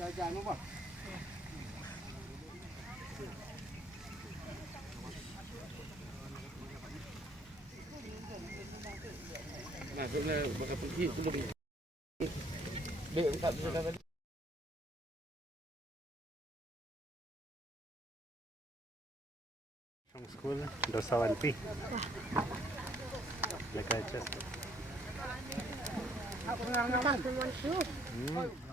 Jajan apa? Nah, bila bakal pergi tu lebih. Baik tak bisa tadi. From school, Dosawan P. Like I just. Aku nak semua tu.